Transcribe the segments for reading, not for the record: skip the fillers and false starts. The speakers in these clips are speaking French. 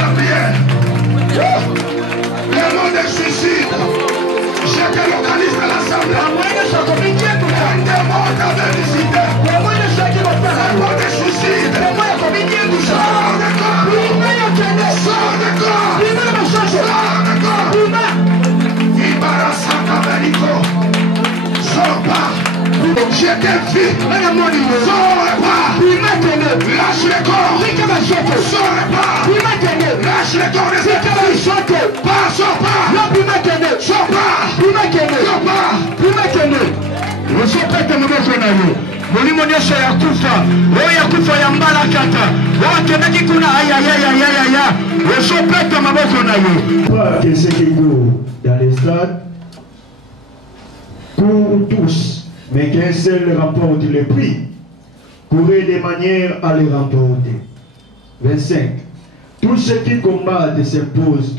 la prière. Le monde est suicide. Je te localise à l'assemblée. Un démon t'avait visité. Le monde est suicide. Sors de corps. Sors de corps. Sors de corps. Ibarasaka Beliko. Sors pas. Je t'invite. Sors pas. Lâche le corps. Sors pas. Lâche le corps des états. Sors pas. Sors pas. Sors pas. Mulimo nyosha ya kufa, roho ya kufa ya mbala kata, wakendaki kuna ayayayayayaya, usopeta maboko na yo. Que ceux qui courent dans les stades courent tous, mais qu'un seul remporte le prix. Courez de manière à le remporter. 25. Tous ceux qui combattent s'imposent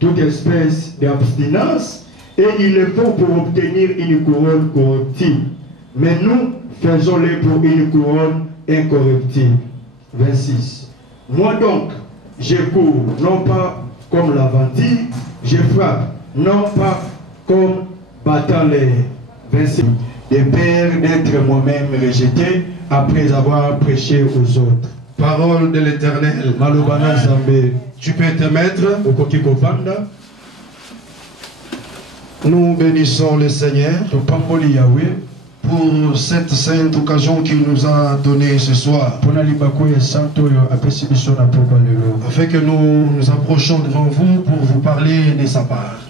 toute espèce d'abstinence. Et il le faut pour obtenir une couronne corruptible. Mais nous faisons-le pour une couronne incorruptible. 26. Moi donc, je cours, non pas comme la ventille, je frappe, non pas comme battant l'air. 26. De peur d'être moi-même rejeté après avoir prêché aux autres. Parole de l'Éternel. Malobana Zambé. Tu peux te mettre. Okokiko Panda. Nous bénissons le Seigneur pour cette sainte occasion qu'il nous a donnée ce soir. Afin que nous nous approchons devant vous pour vous parler de sa part.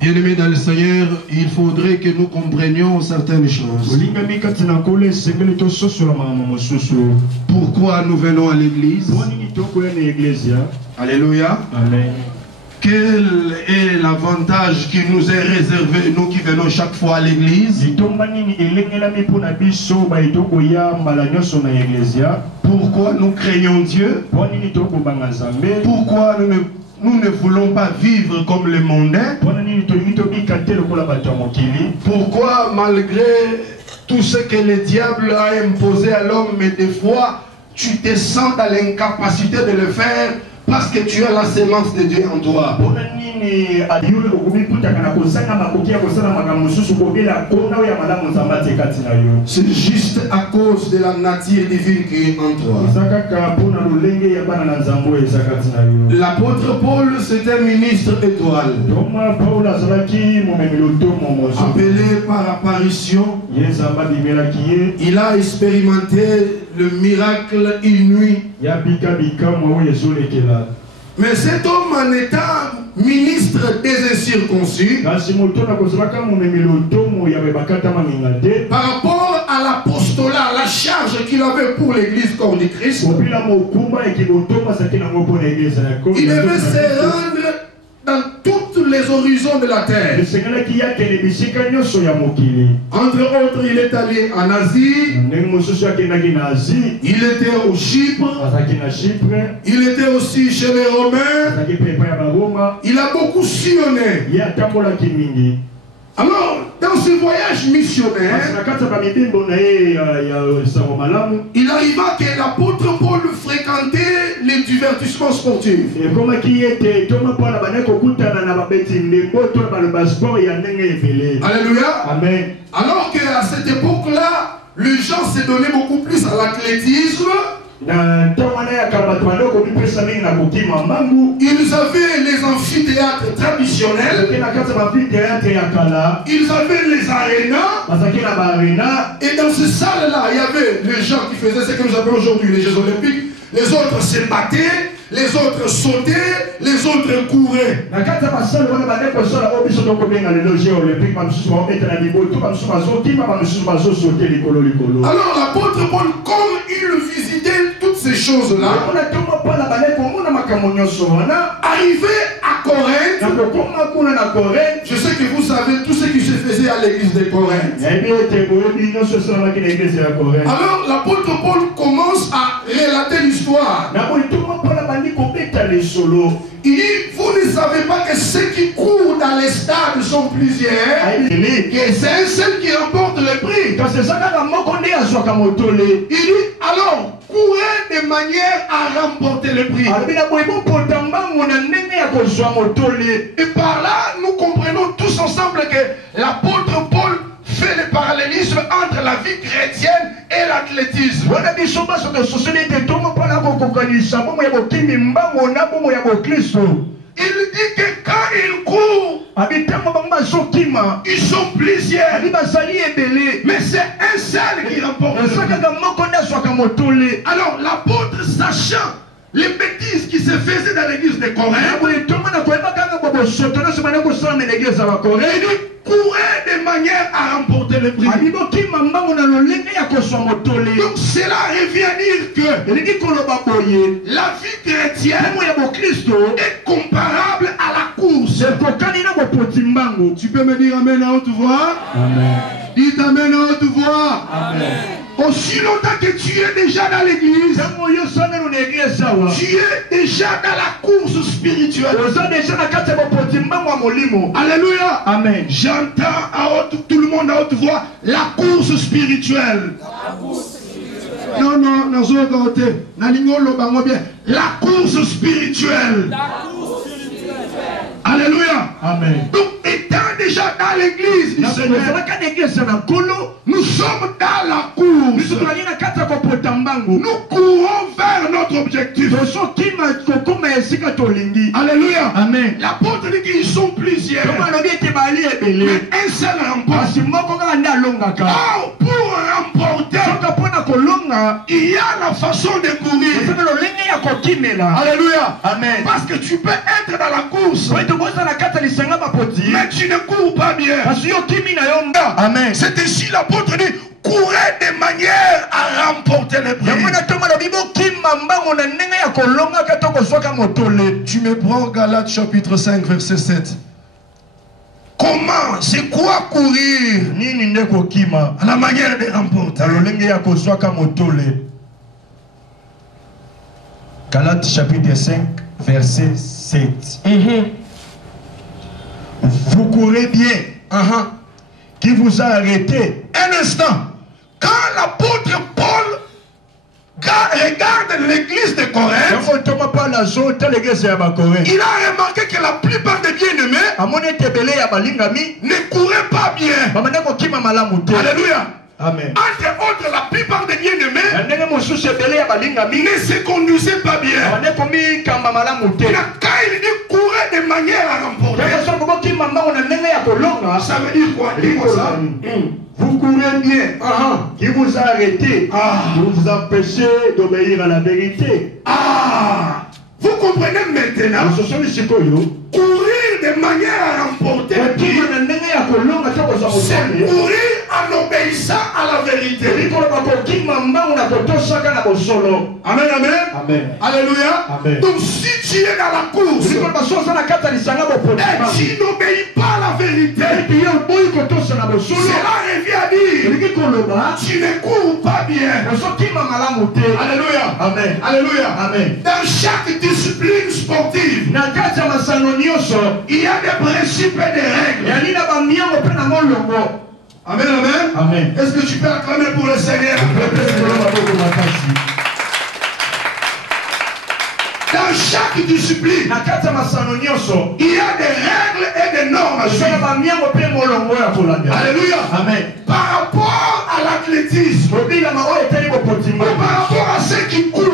Bien-aimés dans le Seigneur, il faudrait que nous comprenions certaines choses. Pourquoi nous venons à l'église? Alléluia. Amen. Quel est l'avantage qui nous est réservé, nous qui venons chaque fois à l'église? Pourquoi nous craignons Dieu? Pourquoi nous ne voulons pas vivre comme les mondains? Pourquoi malgré tout ce que le diable a imposé à l'homme, mais des fois tu te sens dans l'incapacité de le faire parce que tu as la sémence de Dieu en toi? C'est juste à cause de la nature divine qui est en toi. L'apôtre Paul, c'est un ministre étoile, appelé par apparition. Il a expérimenté le miracle inouï. Mais cet homme, en étant ministre des incirconcis, par rapport à l'apostolat, la charge qu'il avait pour l'église corps du Christ, il devait se rendre dans tous les horizons de la terre. Entre autres, il est allé en Asie, il était au Chypre, il était aussi chez les Romains, il a beaucoup sillonné. Alors, dans ce voyage missionnaire, il arriva que l'apôtre Paul fréquentait les divertissements sportifs. Alléluia. Amen. Alors qu'à cette époque-là, les gens se donnaient beaucoup plus à l'athlétisme. Ils avaient les amphithéâtres traditionnels. Ils avaient les arénas. Et dans ces salles-là, il y avait les gens qui faisaient ce que nous appelons aujourd'hui les Jeux Olympiques. Les autres se battaient, les autres sautaient, les autres couraient. Alors l'apôtre Paul, comme il visitait toutes ces choses-là, arrivé à Corinthe, je sais que vous savez tout ce qui se faisait à l'église de Corinthe. Alors l'apôtre Paul commence à relater l'histoire. Il dit, vous ne savez pas que ceux qui courent dans les stades sont plusieurs, et c'est un seul qui remporte le prix. Il dit alors, courez de manière à remporter le prix. Et par là, nous comprenons tous ensemble que l'apôtre Paul fait le parallélisme entre la vie chrétienne et l'athlétisme. Il dit que quand ils courent, ils sont plusieurs, mais c'est un seul qui remporte. Alors l'apôtre, sachant les bêtises qui se faisaient dans l'église de Corinthe, il dit courez de manière à remporter le prix. Donc cela revient à dire que la vie chrétienne est comparable à la course. Tu peux me dire amen à haute voix? Amen. Dites amen à haute voix. Amen. Aussi longtemps que tu es déjà dans l'église, tu es déjà dans la course spirituelle. Alléluia. Amen. J'entends tout le monde à haute voix la course spirituelle. Non, non, la course spirituelle. Alléluia. Amen. Donc, étant déjà dans l'église du Seigneur, nous sommes dans la course. Nous courons vers notre objectif. Alléluia. Amen. L'apôtre dit qu'ils sont plusieurs, mais un seul remporte. Or, pour remporter, il y a la façon de courir. Alléluia. Amen. Parce que tu peux être dans la course, mais tu ne cours pas bien. Amen. C'est ici l'apôtre dit courez de manière à remporter le prix. Tu me prends Galates chapitre 5 verset 7. Comment? C'est quoi courir? À la manière de remporter. Galates chapitre 5 verset 7. Vous courez bien. Qui vous a arrêté? Un instant. Quand l'apôtre Paul regarde l'église de Corinthe, il a remarqué que la plupart des bien-aimés ne couraient pas bien. Alléluia. Amen. Entre autres, la plupart des bien-aimés ne se conduisaient pas bien. Quand il dit courez de manière à remporter, ça veut dire quoi? Dis-moi ça. Vous courez bien. Qui vous a arrêté? Pour vous empêcher d'obéir à la vérité. Vous comprenez maintenant? Courir de manière à remporter, c'est courir en obéissant à la vérité. Amen, amen. Amen. Alléluia. Amen. Donc si tu es dans la course et tu n'obéis pas à la vérité, cela revient à dire tu ne cours pas bien. Alléluia. Amen. Alléluia. Amen. Dans chaque discipline sportive, il y a des principes et des règles. Amen, amen. Amen. Est-ce que tu peux acclamer pour le Seigneur? Dans chaque discipline, il y a des règles et des normes à suivre. Alléluia. Amen. Par rapport à l'athlétisme, ou par rapport à ceux qui courent,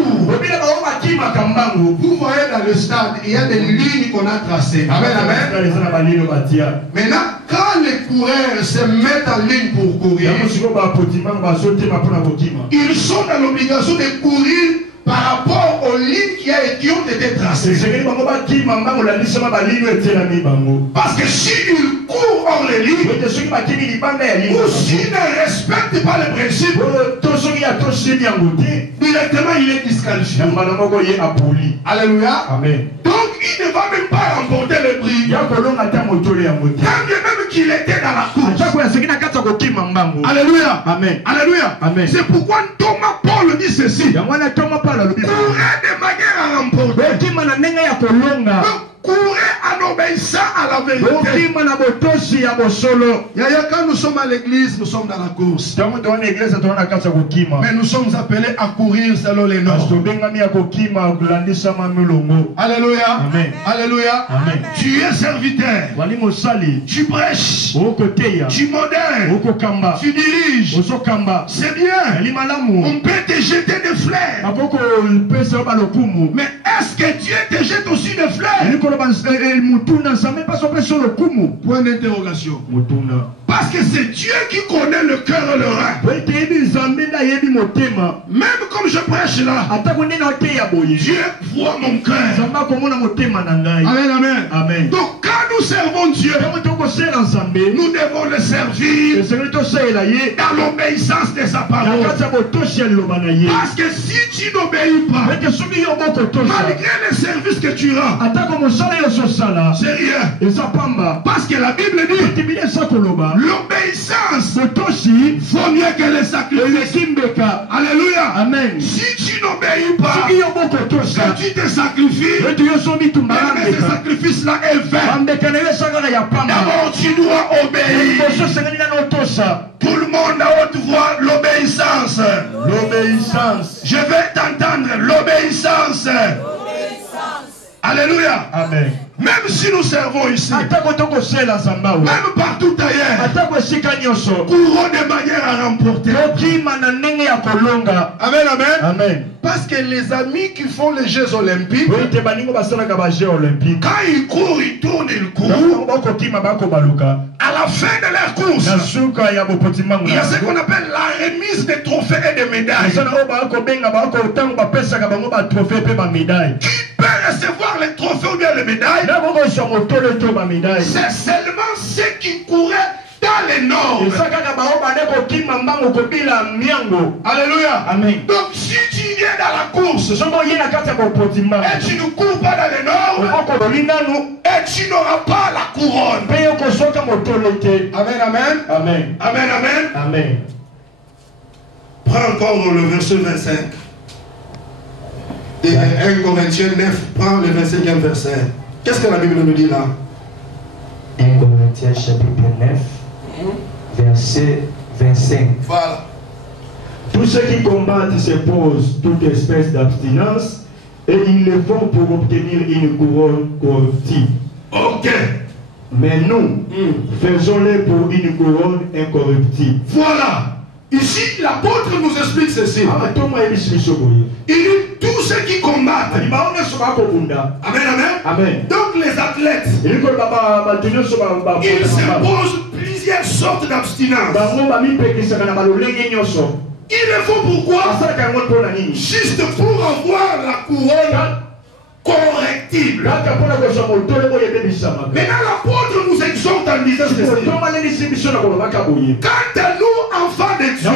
vous voyez dans le stade, il y a des lignes qu'on a tracées. Amen, amen. Maintenant, quand les coureurs se mettent en ligne pour courir, ils sont dans l'obligation de courir par rapport aux lignes qui ont été tracées. Parce que s'ils courent hors les lignes, ou s'ils ne respectent pas les principes, directement il est disqualifié. Alléluia. Amen. Donc il ne va même pas remporter le prix. Quand bien même qu'il était dans la course. Alléluia. Amen. Alléluia. Amen. C'est pourquoi Thomas Paul dit ceci. Courez de manière à remporter. Donc, courez en obéissant à la vérité. Quand nous sommes à l'église, nous sommes dans la course. Mais nous sommes appelés à courir selon les normes. Alléluia. Amen. Alléluia. Amen. Tu es serviteur. Tu prêches. Tu modères. Tu diriges. C'est bien. On peut te jeter des fleurs. Mais est-ce que Dieu te jette aussi des fleurs? Point d'interrogation. Parce que c'est Dieu qui connaît le cœur et le rein. Même comme je prêche là, Dieu voit mon cœur. Amen, amen. Amen. Donc quand nous servons Dieu, nous devons le servir dans l'obéissance de sa parole. Parce que si tu n'obéis pas, malgré les services que tu rends, c'est rien. Parce que la Bible dit l'obéissance vaut mieux que les sacrifices. Alléluia. Amen. Si tu n'obéis pas, quand tu te sacrifies, mais ce sacrifice-là est vain. D'abord, tu dois obéir. Tout le monde à haute voix, l'obéissance. L'obéissance. Je vais t'entendre, l'obéissance. Alléluia. Amen. Même si nous servons ici, même partout ailleurs, courons de manière à remporter. Amen, amen. Amen. Parce que les amis qui font les Jeux olympiques, quand ils courent, ils tournent, ils courent. À la fin de leur course, il y a ce qu'on appelle la remise des trophées et des médailles. Qui peut recevoir les trophées ou bien les médailles? C'est seulement ceux qui couraient dans les normes. Alléluia. Amen. Donc si tu viens dans la course et tu ne cours pas dans les normes, et tu n'auras pas la couronne. Amen, amen. Amen. Amen, amen. Amen. Prends encore le verset 25. Et 1 Corinthiens 9, prends le 25e verset. Qu'est-ce que la Bible nous dit là? 1 Corinthiens chapitre 9, verset 25. Voilà. Tous ceux qui combattent s'opposent toute espèce d'abstinence et ils le font pour obtenir une couronne corruptible. Ok. Mais nous, faisons-le pour une couronne incorruptible. Voilà. Ici, l'apôtre nous explique ceci. Il dit tous ceux qui combattent. Amen, amen. Amen. Donc les athlètes, ils s'imposent plusieurs sortes d'abstinence. Ils le font pourquoi? Juste pour avoir la couronne correctible. Maintenant l'apôtre nous exhorte en disant ceci. Quant à nous, enfants de Dieu,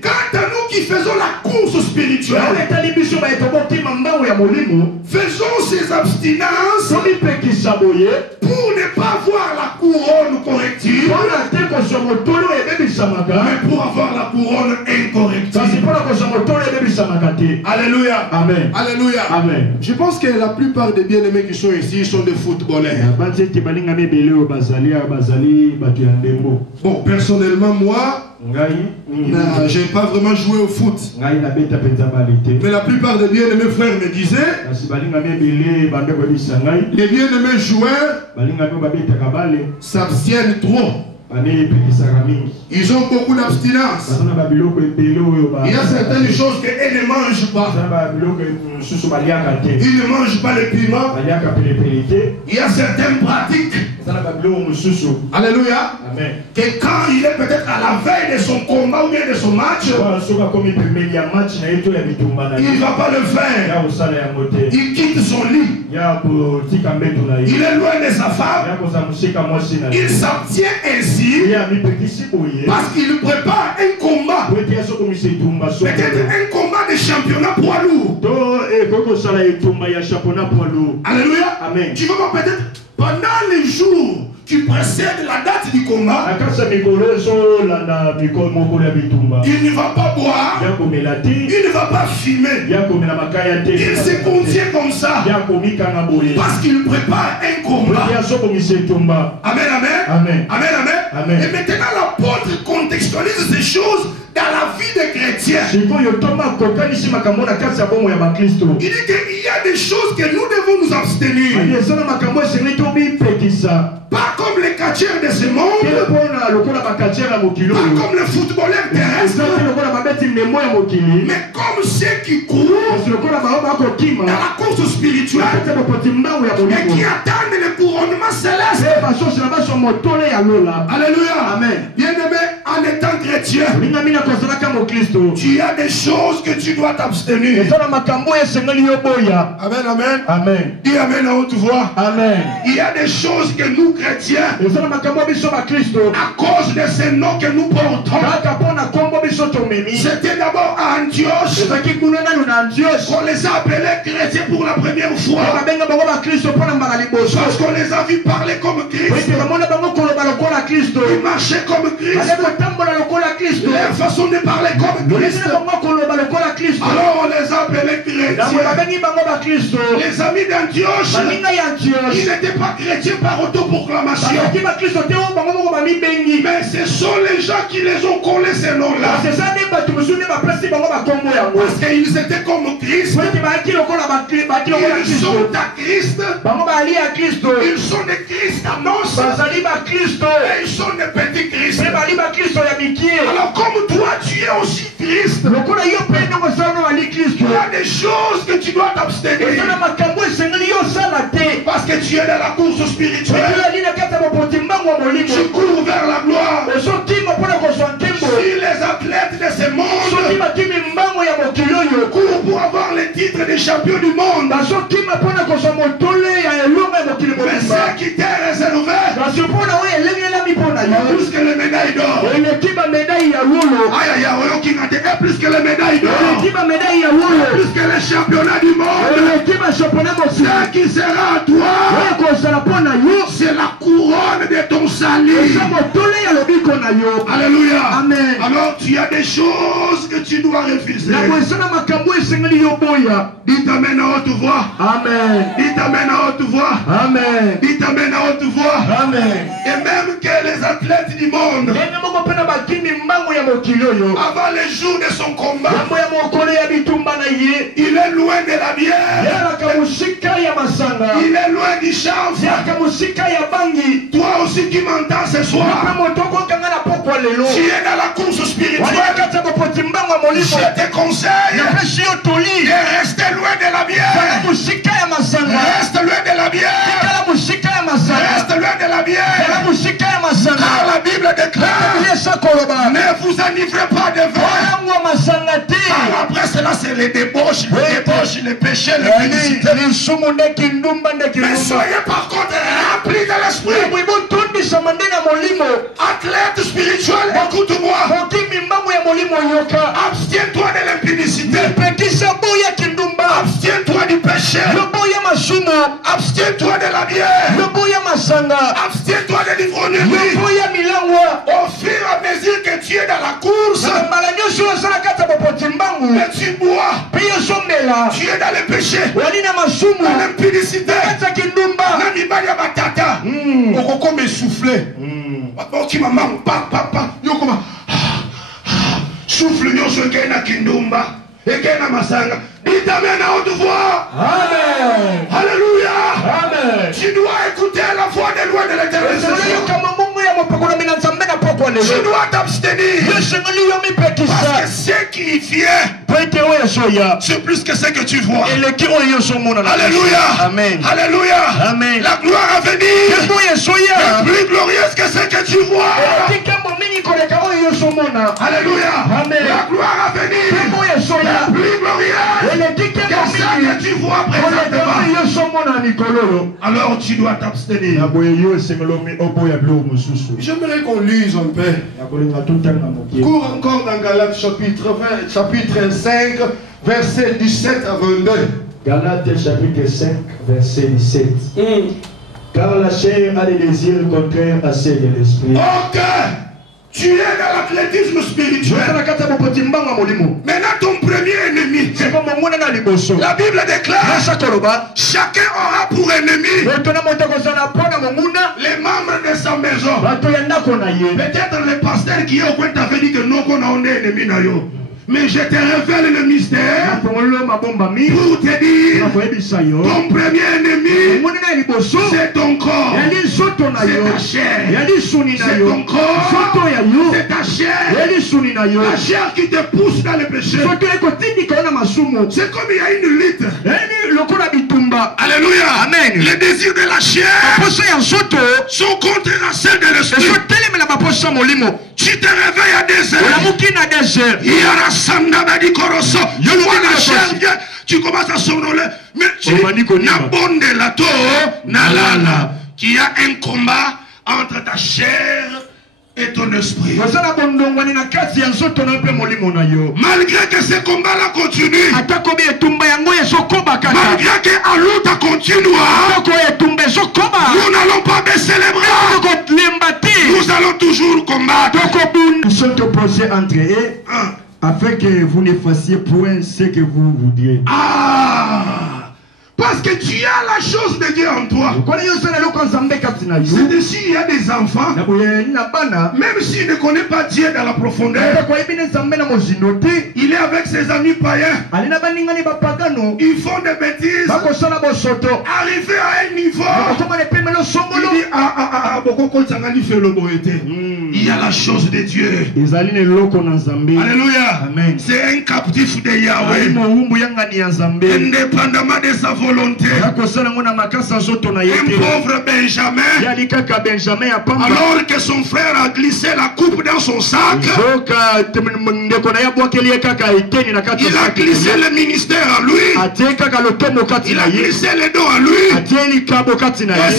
quant à nous qui faisons la course spirituelle, faisons ces abstinences pour ne pas avoir la couronne corrective, mais pour avoir la couronne incorrective. Alléluia. Amen. Alléluia. Amen. Je pense que la plupart des bien-aimés qui sont ici sont des footballeurs. Bon, personnellement, moi, j'ai pas vraiment joué au foot. Mais la plupart des bien-aimés frères me disaient, les bien-aimés joueurs s'abstiennent trop. Ils ont beaucoup d'abstinence. Il y a certaines choses qu'elles ne mangent pas. Ils ne mangent pas le piment. Il y a certaines pratiques. Alléluia. Amen. Que quand il est peut-être à la veille de son combat ou bien de son match, il ne va pas le faire. Il quitte son lit. Il est loin de sa femme. Il s'abstient ainsi parce qu'il prépare un combat. Peut-être un combat de championnat poids lourd. Alléluia. Amen. Tu vas voir peut-être pendant les jours qui précède la date du combat, il il ne va pas boire, il ne va pas fumer. Il se contient comme ça parce qu'il prépare un combat. Amen, amen. Amen. Amen, amen. Amen. Et maintenant l'apôtre contextualise ces choses dans la vie des chrétiens. Il dit qu'il y a des choses que nous devons nous abstenir. Pas comme les catcheurs de ce monde, pas comme les footballeurs terrestres, mais comme ceux qui courent dans la course spirituelle et qui attendent le couronnement céleste. Alléluia. Amen. Bien-aimé, en étant chrétien, tu as des choses que tu dois t'abstenir. Amen, amen. Amen. Dis amen à haute voix. Amen. Il y a des choses que nous chrétiens, à cause de ce nom que nous portons, c'était d'abord à Antioche qu'on les a appelés chrétiens pour la première fois. Parce qu'on les a vus parler comme Christ, ils marchaient comme Christ, leur façon de parler comme Christ. Alors on les a appelés chrétiens. Les amis d'Antioche, ils n'étaient pas chrétiens par autoproclamation, mais ce sont les gens qui les ont collés ces noms-là. Parce qu'ils étaient comme Christ, ils sont à Christ, ils sont des Christ annonce, et ils sont des petits Christ. Alors comme toi tu es aussi Christ, il y a des choses que tu dois t'abstenir parce que tu es dans la course spirituelle. Tu cours vers la gloire. Si les athlètes de ce monde courent pour avoir le titre de champion du monde, mais ceux qui t'est réservé, plus que les médailles d'or, plus que les médailles d'or, plus que les championnats du monde, ce qui sera à toi, c'est la couronne de ton salut. Alléluia. Amen. Alors tu as des choses que tu dois refuser. Dites amen à haute voix. Amen. Dites amen à haute voix. Amen. Dites amen à haute voix. Amen. Et même que les athlètes du monde, avant le jour de son combat, il est loin de la bière, il est loin du chanvre. Toi aussi qui m'entends ce soir, tu es dans la course spirituelle, je te conseille de rester loin de la bière. Reste loin de la bière. Reste loin de la bière. Car la Bible déclare: ne vous enivrez pas de vin. Car après cela c'est les débauches, les péchés, les félicité. Mais soyez par contre remplis de l'esprit. Athlète spirituel, écoute-moi. Abstiens-toi de l'impudicité. Abstiens-toi du péché. Abstiens-toi de la bière. Abstiens-toi de l'ivrognerie. Au fur et à mesure que tu es dans la course, et tu bois, tu es dans le péché, dans l'impudicité, on me souffler. Souffle nyonso ekena kindumba, ekena masanga. Dites amen à haute voix. Amen. Alléluia. Amen. Tu dois écouter la voix de loin de l'Éternel. Tu dois t'abstenir. Parce que ce qui vient, c'est plus que ce que tu vois. Alléluia. Amen. Alléluia. Amen. La gloire à venir est plus glorieuse que ce que tu vois. Alléluia. Amen. La gloire à venir est plus glorieuse que ce que tu vois présentement. Alors tu dois t'abstenir. J'aimerais qu'on lise un peu. Cours encore dans Galates chapitre 5, verset 17 à 22. Galates chapitre 5, verset 17. Car la chair a des désirs contraires à ceux de l'esprit. Ok. Tu es dans l'athlétisme spirituel. Maintenant ton premier ennemi. La Bible déclare. Chacun aura pour ennemi les membres de sa maison. Peut-être le pasteur qui est au coin t'avait dit que non, qu'on a un ennemi. Mais je te révèle le mystère pour te dire ton premier ennemi, c'est ton corps, c'est ta chair, c'est ton corps, c'est ta chair, la chair qui te pousse dans le péché. C'est comme il y a une lutte. Alléluia. Amen. Les désirs de la chair sont contraires à celles de l'esprit. Tu te réveilles à des heures. Il y a la sandabadi koroso. La chair vient. Tu commences à somnoler. Mais tu n'as bonne de la to, nalala. Il y a un combat entre ta chair et ton esprit. Malgré que ce combat-là continue, malgré que Alouta continue, nous n'allons pas baisser les bras. Nous allons toujours combattre. Ils sont opposés entre eux afin que vous ne fassiez point ce que vous voudriez. Parce que tu as la chose de Dieu en toi. C'est de s'il y a des enfants, même s'il ne connaît pas Dieu dans la profondeur, il est avec ses amis païens. Ils font des bêtises. Arrivé à un niveau, il dit il y a la chose de Dieu. Alléluia. C'est un captif de Yahweh. Indépendamment de sa volonté. Un pauvre Benjamin, alors que son frère a glissé la coupe dans son sac, il a glissé le ministère à lui, il a glissé les dos à lui, et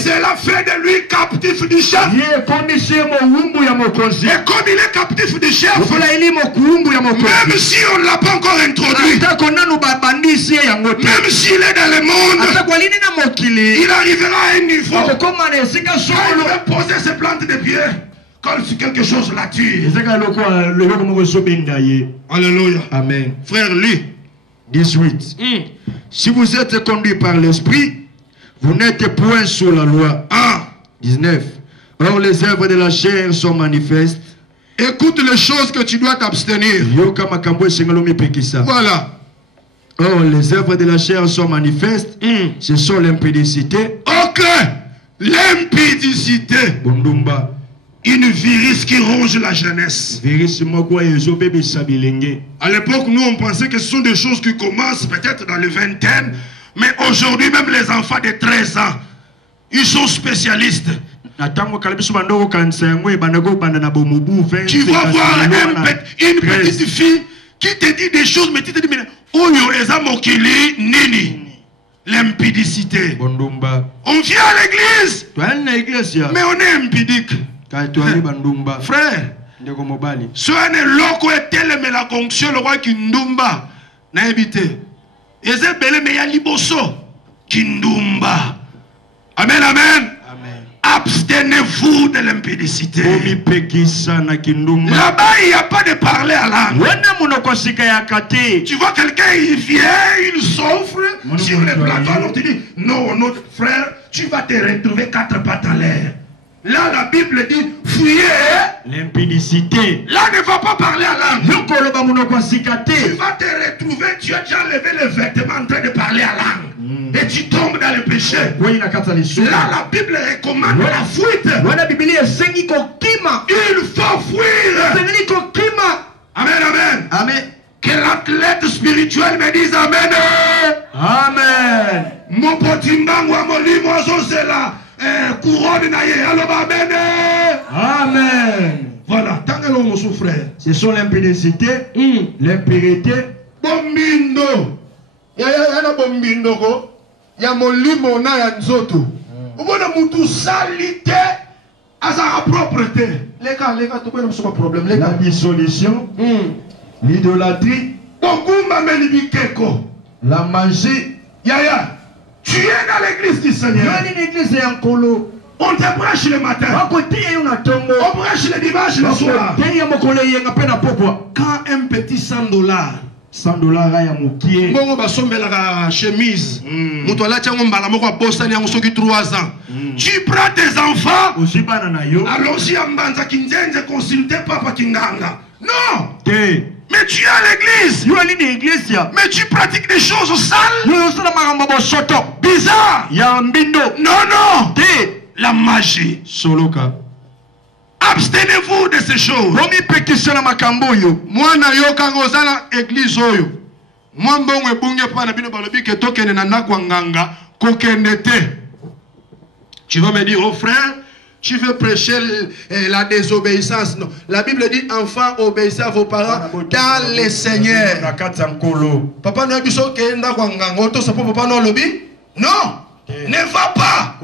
cela fait de lui captif du chef. Et comme il est captif du chef, même si on ne l'a pas encore introduit, même s'il est dans le monde, il arrivera à un niveau quand il va poser ses plantes de pied, comme si quelque chose la tue. Alléluia. Amen. Frère, lis 18. Si vous êtes conduit par l'esprit, vous n'êtes point sous la loi. 19. Or les œuvres de la chair sont manifestes. Écoute les choses que tu dois t'abstenir. Voilà. Or, les œuvres de la chair sont manifestes. Ce sont l'impudicité. Ok. L'impudicité. Une virus qui ronge la jeunesse. À l'époque, nous, on pensait que ce sont des choses qui commencent peut-être dans les vingtaines. Mais aujourd'hui, même les enfants de 13 ans, ils sont spécialistes. Tu vas voir une petite fille qui te dit des choses, mais tu te dis, mais l'impudicité. On vient à l'église, mais on est impudique. Frère, soit un loco et tel, mais la conction, le roi Kindumba, n'a évité. Et c'est belé, mais il y a liboso. Kindumba. Amen, amen. Abstenez-vous de l'impudicité. Là-bas, il n'y a pas de parler à langue. Tu vois quelqu'un, il vient, il souffre sur le plateau, on te dit, non, notre frère, tu vas te retrouver 4 pattes à l'air. Là, la Bible dit, fuyez l'impudicité. Là, ne va pas parler à langue. Tu vas te retrouver, tu as déjà levé le vêtement en train de parler à langue. Et tu tombes dans le péché. Là, la Bible recommande la fuite. Il faut fuir. Amen, amen. Amen. Que l'athlète spirituel me dise amen. Amen. Mon petit mbangwa molimo c'est la couronne naïe. Alors amen. Amen. Voilà. Tant que l'on souffre. Ce sont l'impudicité, l'impurité. Bombindo. Ya bombindo ko. Ya molimo na ya nzoto. Ubona mutu salite à sa propreté. Les gars, tu peux nous problème. La dissolution, l'idolâtrie, la magie, Tu es dans l'église du Seigneur. On te prêche le matin. On prêche le dimanche le soir. Quand un petit $100, bongo basombelaka chemise moto alati yango mbala moko abosani yango soki 3 ans. Tu prends tes enfants, allons-y à Mbanza Kinzenze consulter Papa Kinganga. Non. Mais tu es à l'église. Mais tu pratiques des choses sales. Bizarre. Non. La magie. Abstenez-vous de ces choses. Moi, na yo kango zala église oyo. Moi mbongo ebunge pa na bino balobi ke tokene na nakwanganga kokende te. Tu vas me dire, oh frère, tu veux prêcher la désobéissance. Non. La Bible dit, enfants, obéissez à vos parents dans le Seigneur. Papa n'a pas que papa n'a lobby. Non. Ne va pas.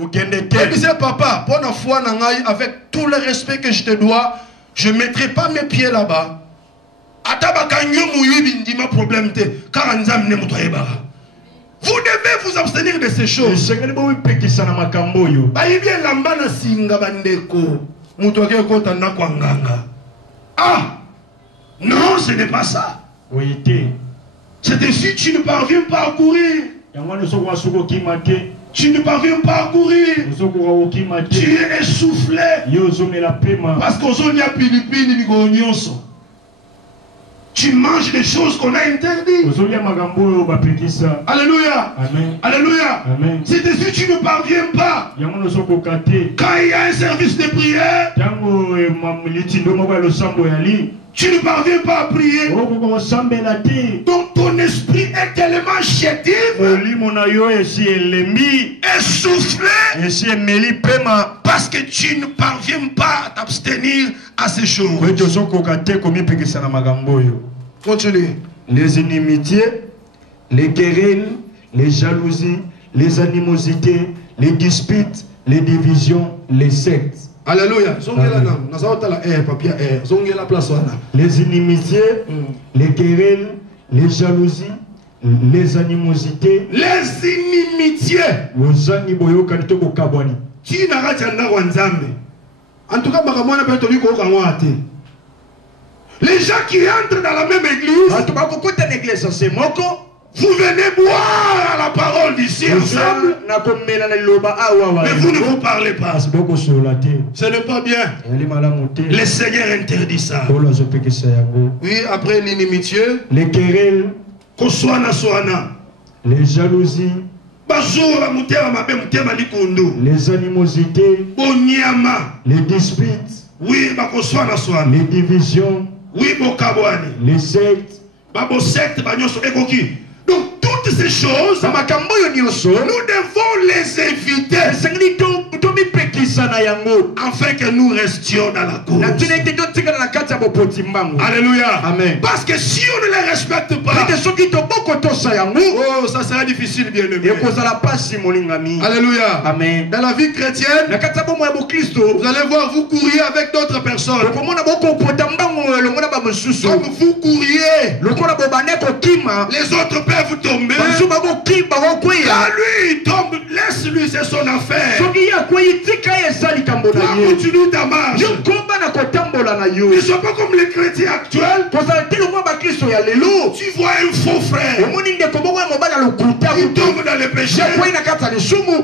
Disais papa, pour la foi, avec tout le respect que je te dois, je ne mettrai pas mes pieds là-bas. Vous devez vous abstenir de ces choses. Ah, non, ce n'est pas ça. C'est ainsi, tu ne parviens pas à courir. Tu ne parviens pas à courir. Tu es essoufflé. Parce qu'on a tu manges des choses qu'on a interdites. Alléluia. Amen. Alléluia. Amen. C'est ainsi tu ne parviens pas. Quand il y a un service de prière, tu ne parviens pas à prier. Donc ton esprit est tellement chétif, essoufflé, parce que tu ne parviens pas à t'abstenir à ces choses. Continue. Les inimitiés, les querelles, les jalousies, les animosités, les disputes, les divisions, les sectes. Alléluia. Les inimitiés, les querelles, les jalousies, les animosités. Les inimitiés. En tout cas, les gens qui entrent dans la même église, vous venez boire à la parole d'ici ensemble, mais vous ne vous parlez pas. Ce n'est pas bien. Le Seigneur interdit ça. Oui, après l'inimitié, les querelles, les jalousies, les animosités, les disputes, les divisions, les sectes. Donc toutes ces choses, nous devons les éviter afin que nous restions dans la cause. Alléluia. Amen. Parce que si on ne les respecte pas, oh, ça sera difficile, bien aimé. Alléluia. Amen. Dans la vie chrétienne, vous allez voir, vous courriez avec d'autres personnes. Comme vous courriez, les autres peuvent tomber. Quand lui il tombe, laisse-lui, c'est son affaire. Toi, continue ta marche. Ne sois pas comme les chrétiens actuels. Tu vois un faux frère, il tombe dans le péché.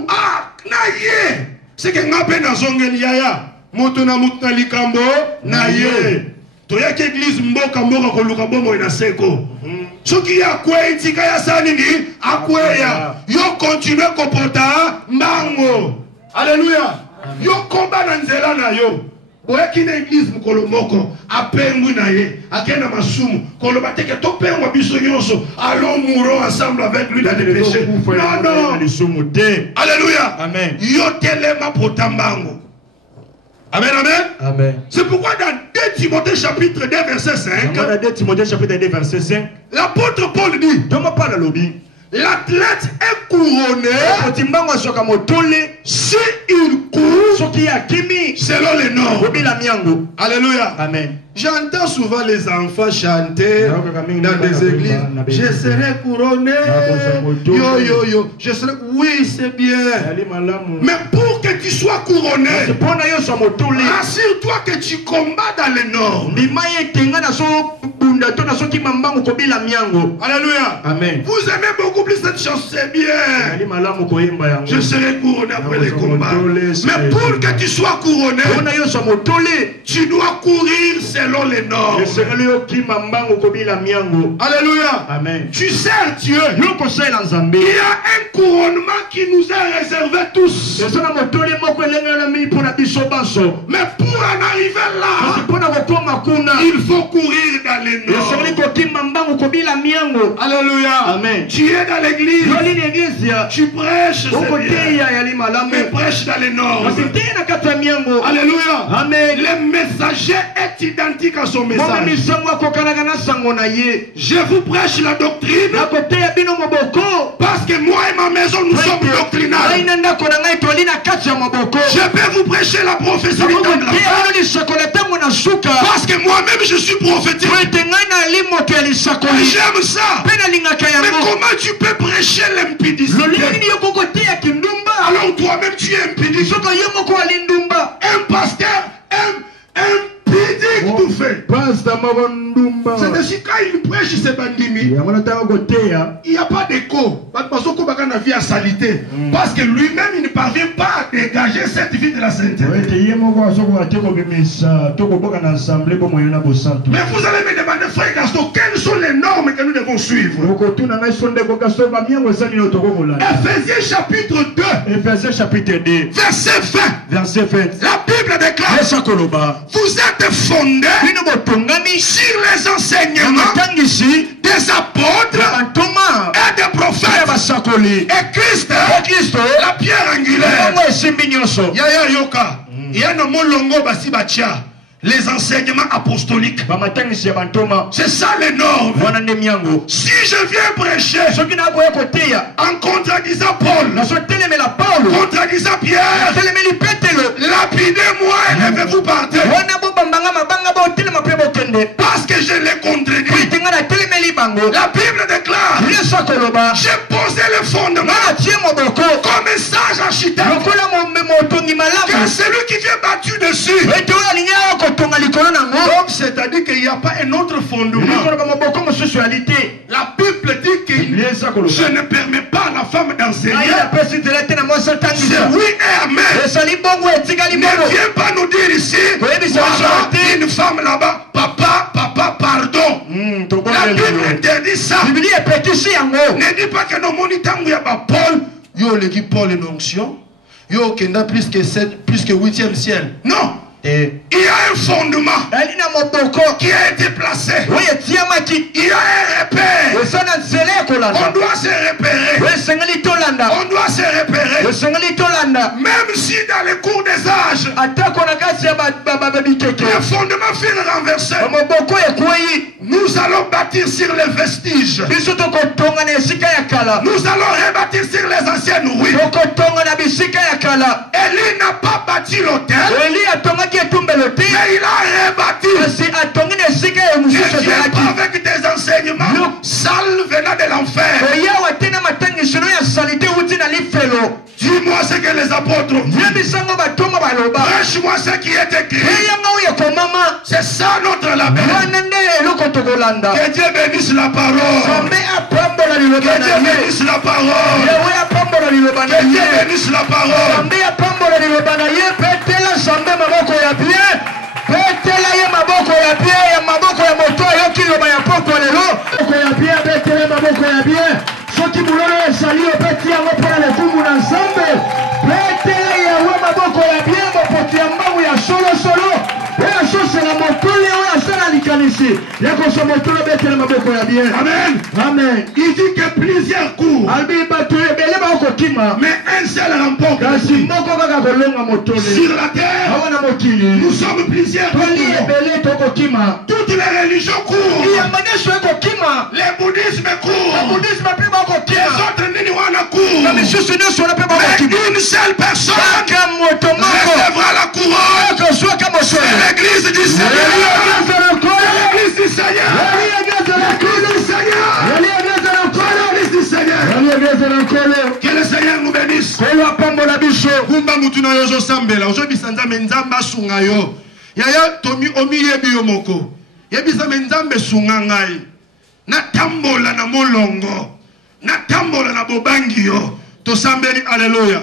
Ah, naïe. C'est que ngape na zongeli yaya. Moto na mutna likambo naïe. Toyaki église mboka mboka koluka bomo ina seko. Soki ya kwe itika ya sanini akweya. Yo continue kopota mbango. Alléluia. Yo komba na nzela na yo. Boyaki na église mukolo moko apengwi na ye akena masumu koloba teke to pengwa biso nyonso allons mourons ensemble avec lui dans les péchés. Non. Alléluia. Amen. Yo telema potambango. Amen, amen. Amen. C'est pourquoi dans 2 Timothée chapitre 2 verset 5, Timothée chapitre 2 verset 5, l'apôtre Paul dit, l'athlète est couronné si il court selon les normes. Alléluia. Amen. J'entends souvent les enfants chanter dans des églises. Je serai couronné. Yo, yo, yo. Je serai... Oui, c'est bien. Mais pour que tu sois couronné, assure-toi que tu combats dans les normes. Alléluia. Amen. Vous aimez beaucoup plus cette chanson, c'est bien. Je serai couronné après les combats. Mais pour que tu sois couronné, tu dois courir selon les normes. Alléluia. Amen. Tu sers Dieu. Il y a un couronnement qui nous est réservé tous. Mais pour en arriver là, il faut courir dans les normes. Alléluia. Amen. Tu es dans l'église. Tu prêches. Mais prêche dans les normes. Alléluia. Amen. Le messager est identique à son message. Je vous prêche la doctrine parce que moi et ma maison nous sommes doctrinales. Je peux vous prêcher la prophétie parce que moi-même je suis prophétique. J'aime ça. Mais comment tu peux prêcher l'impudicité alors toi-même tu es impudique? Un pasteur impudique tout fait. C'est ainsi quand il prêche ses bandimi, il n'y a pas d'écho. Parce que lui-même il ne parvient pas à dégager cette vie de la sainteté. Mais vous allez me demander, frère Gaston, quelles sont les normes que nous devons suivre? Ephésiens chapitre 2, verset 20. La Bible déclare, vous êtes fondés sur les enseignements des apôtres et des prophètes. Et Christ, la pierre angulaire. Yaya Yoka. Yana molongo basi batia. Les enseignements apostoliques. C'est ça les normes. Si je viens prêcher en contradisant Paul, contradisant Pierre, lapidez-moi et levez-vous par terre. Parce que je l'ai contredit. La Bible déclare, j'ai posé le fondement comme un sage architecte. Car celui qui vient battu dessus, donc c'est-à-dire qu'il n'y a pas un autre fondement. La Bible dit que je ne permets pas à la femme d'enseigner. C'est oui et amen. Ne viens pas nous dire ici, voilà une femme là-bas, papa, pardon. La Bible interdit ça. Ne dis pas que nos monitants il y a pas Paul, yo l'équipe Paul et l'onction, yo qui n'a plus que 8e ciel. Non. Il y a un fondement qui a été placé. Il y a un repère. On doit se repérer. On doit se repérer. Même si dans les cours des âges, le fondement fut renversé, nous allons bâtir sur les vestiges. Nous allons rebâtir sur les anciennes ruines. Élie n'a pas bâti l'autel, mais il a rebâti. Ne viens pas avec des enseignements sales venant de l'enfer. Dis-moi ce que les apôtres ont dit. Prêche-moi ce qui est écrit. C'est ça notre label. Que Dieu bénisse la parole. Que Dieu bénisse la parole. Que Dieu bénisse la parole. Soki mulolo esali opeti yango mpona lefumu na nzambe petela yawe maboko ya bien bopoti ya mbangu ya solosolo oyo asosela mokoli oyo asala likanisi ici. Amen. Amen. Il dit que plusieurs courent, mais un seul remporte. Sur la terre, nous sommes plusieurs. Toutes les religions courent. Les bouddhismes courent. Les autres niniwana courent. Mais une seule personne recevra la couronne. C'est l'église du Seigneur. L'église du Seigneur. Que le Seigneur nous bénisse. Kumba mutuna yozo sambela. Aujourd'hui sanzambe nzamba sunga yo. Yaya tomi omi yebi yo moko. Yebi sanzambe nzambe sunga ngai. Na tambola na molongo. Na tambola na bobangi yo. To sambeli, alléluia.